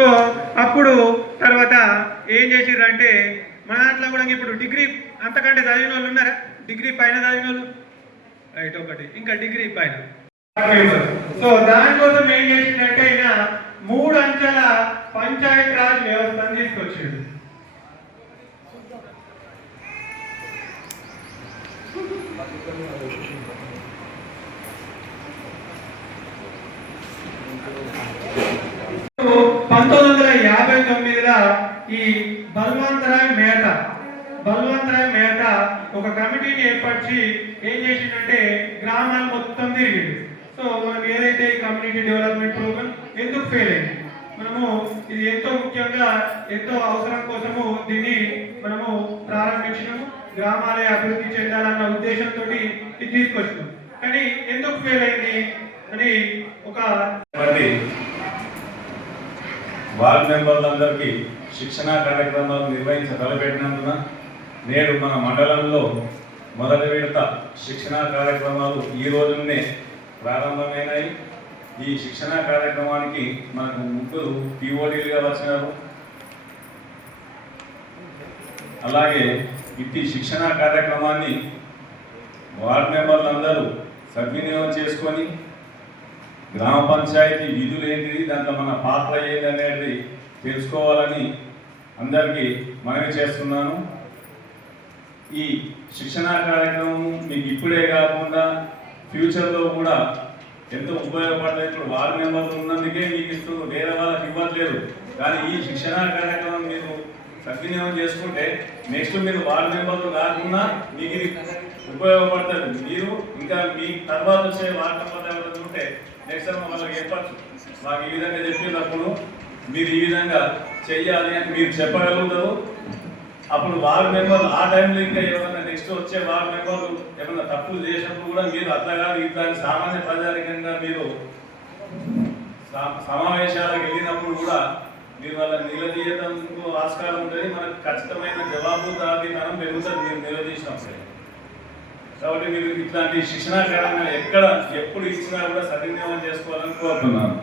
So అప్పుడు తర్వాత ఏం చేసిర్రంటే మన దాంట్లో కూడా ఇప్పుడు డిగ్రీ అంతకంటే చదివిన వాళ్ళు ఉన్నారా? డిగ్రీ పైన చదివిన వాళ్ళు రైట్ ఒకటి, ఇంకా డిగ్రీ పైన. సో దానికోసం ఏం చేసిందంటే ఆయన 3 అంచెల పంచాయత్ రాజ్ వ్యవస్థను తీసుకొచ్చిండు. సో 1959లో ఈ బల్వంతరాయ్ మెహతా ఒక కమిటీని ఏర్పరిచి ఏం చేసిందంటే గ్రామాలు మొత్తం తిరిగింది. సో మనం ఏదైతే ఈ కమ్యూనిటీ డెవలప్మెంట్ ప్రోగ్రామ్ ఎందుకు ఫెయిల్ అయింది, మనము ఇది ఎంతో ముఖ్యంగా ఎంతో అవసరం కోసము దీన్ని మనము ప్రారంభించినాము, గ్రామాలే అభివృద్ధి చెందాలన్న ఉద్దేశంతో ఇది తీసుకొచ్చినాం. కానీ ఎందుకు ఫెయిల్ అయింది అని ఒక వార్డు మెంబర్లందరికీ శిక్షణా కార్యక్రమాలు తలపెట్టినందున నేడు మన మండలంలో మొదటి విడత శిక్షణా కార్యక్రమాలు ఈ రోజునే ప్రారంభమైనాయి. ఈ శిక్షణా కార్యక్రమానికి మనకు 3 PODలుగా వచ్చినారు. అలాగే ఇట్టి శిక్షణా కార్యక్రమాన్ని వార్డు మెంబర్లందరూ సద్వినియోగం చేసుకొని గ్రామ పంచాయతీ విధులు ఏంటిది, దాంట్లో మన పాత్ర ఏంటి అనేది తెలుసుకోవాలని అందరికీ మనవి చేస్తున్నాను. ఈ శిక్షణా కార్యక్రమం మీకు ఇప్పుడే కాకుండా ఫ్యూచర్లో కూడా ఎంతో ఉపయోగపడతాయి. ఇప్పుడు వార్డు మెంబర్లు ఉన్నందుకే మీకు ఇస్తున్నారు, వేరే వాళ్ళకి ఇవ్వట్లేదు. కానీ ఈ శిక్షణా కార్యక్రమం మీరు సద్వినియోగం చేసుకుంటే నెక్స్ట్ మీరు వార్డు మెంబర్లు కాకుండా మీకు ఇది ఉపయోగపడుతుంది. మీరు ఇంకా మీ తర్వాత వచ్చే వార్డు మెంబర్లు ఎవరైనా ఉంటే నెక్స్ట్ టైం వాళ్ళకి చెప్పచ్చు, మాకు ఈ విధంగా చెప్పినప్పుడు మీరు ఈ విధంగా చెయ్యాలి అని మీరు చెప్పగలుగుతారు. అప్పుడు వార్డు మెంబర్లు ఆ టైంలో ఇంకా ఏమైనా నెక్స్ట్ వచ్చే వార్డు మెంబర్లు ఏమైనా తప్పులు చేసినప్పుడు కూడా మీరు అట్లా కాదు ఇట్లా సామాన్య ప్రజారికంగా మీరు సమావేశాలకు వెళ్ళినప్పుడు కూడా మీరు వాళ్ళ నిలదీయటంకు ఆస్కారం ఉంటుంది. మనకు ఖచ్చితమైన జవాబుదారీతనం పెరుగుతుంది మీరు నిలదీసినప్పుడు. కాబట్టి మీరు ఇట్లాంటి శిక్షణా కార్యక్రమాలు ఎప్పుడు ఇచ్చినా కూడా సద్వినియోగం చేసుకోవాలని కోరుతున్నాను.